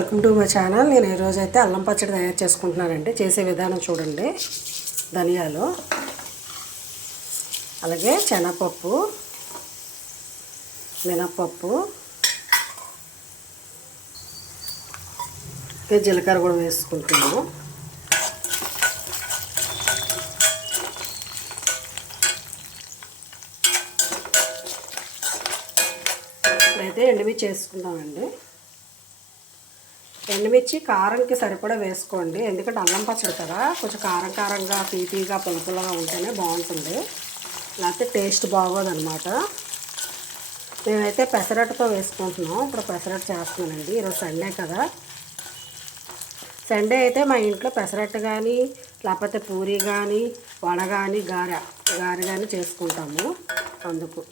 Welcome to my channel. నేను ఈరోజు అయితే అల్లం పచ్చడి తయారు చేసుకుంటున్నానండి. చేసే విధానం చూడండి. ధనియాలు, అలాగే శనగపప్పు, మినప్పప్పు, జీలకర్ర కూడా వేసుకుంటున్నాము. ఇప్పుడైతే ఎండుమిర్చి వేసుకుందామండి. ఎండుమిర్చి కారంకి సరిపడా వేసుకోండి, ఎందుకంటే అల్లం పచ్చడి కదా, కొంచెం కారం కారంగా తీపిగా పుల్లపుల్లగా ఉంటేనే బాగుంటుంది, లేకపోతే టేస్ట్ బాగోదన్నమాట. నేనైతే పెసరట్టుతో వేసుకుంటున్నాను. ఇప్పుడు పెసరట్టు చేస్తున్నానండి. ఈరోజు సండే కదా. సండే అయితే మా ఇంట్లో పెసరట్టు కానీ, లేకపోతే పూరి కానీ, వడ కానీ, గారె కానీ చేసుకుంటాము. అందుకు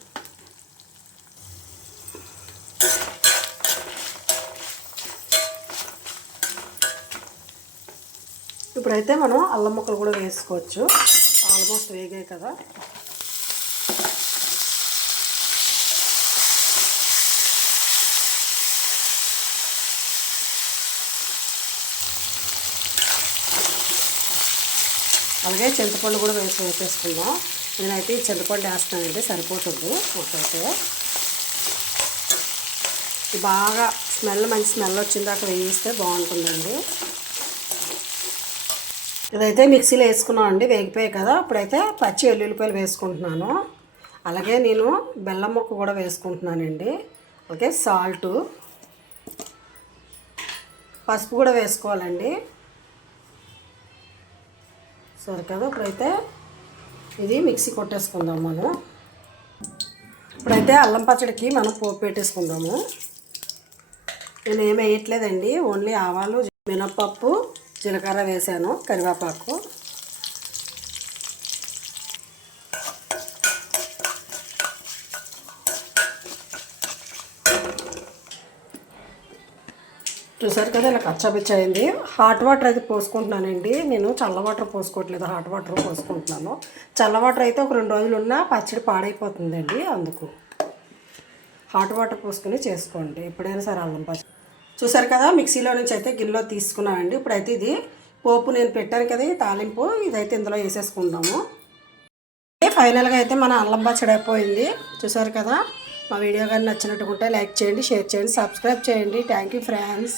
ఇప్పుడైతే మనం అల్లం ముక్కలు కూడా వేసుకోవచ్చు. ఆల్మోస్ట్ వేగాయి కదా. అలాగే చింతపండు కూడా వేసేసుకుందాం. నేనైతే ఈ చింతపండు వేస్తానండి, సరిపోతుంది. ఒకైతే బాగా మంచి స్మెల్ వచ్చిందాక వేయిస్తే బాగుంటుందండి. ఇదైతే మిక్సీలో వేసుకున్నాం అండి, వేగిపోయాయి కదా. ఇప్పుడైతే పచ్చి వెల్లుల్లిపాయలు వేసుకుంటున్నాను. అలాగే నేను బెల్లం ముక్క కూడా వేసుకుంటున్నానండి. అలాగే సాల్టు, పసుపు కూడా వేసుకోవాలండి. సరే కదా. ఇప్పుడైతే ఇది మిక్సీ కొట్టేసుకుందాం మనం. ఇప్పుడైతే అల్లం పచ్చడికి మనం పోపు పెట్టేసుకుందాము. నేను ఏమి వేయట్లేదండి, ఓన్లీ ఆవాలు, మినప్పప్పు, జీలకర్ర వేసాను, కరివేపాకు. చూసారు కదా, ఇలా కచ్చాపిచ్చ అయింది. హాట్ వాటర్ అయితే పోసుకుంటున్నానండి. నేను చల్ల వాటర్ పోసుకోవట్లేదు, హాట్ వాటర్ పోసుకుంటున్నాను. చల్ల వాటర్ అయితే ఒక 2 రోజులు ఉన్నా పచ్చడి పాడైపోతుందండి. అందుకు హాట్ వాటర్ పోసుకుని చేసుకోండి ఎప్పుడైనా సరే అల్లం పచ్చడి. చూసారు కదా, మిక్సీలో నుంచి అయితే గిన్నెలో తీసుకున్నామండి. ఇప్పుడైతే ఇది పోపు నేను పెట్టాను కదా, తాలింపు, ఇదైతే ఇందులో వేసేసుకుందాము. ఫైనల్గా అయితే మన అల్లం పచ్చడి అయిపోయింది. చూసారు కదా. మా వీడియో కానీ నచ్చినట్టుకుంటే లైక్ చేయండి, షేర్ చేయండి, సబ్స్క్రైబ్ చేయండి. Thank you friends.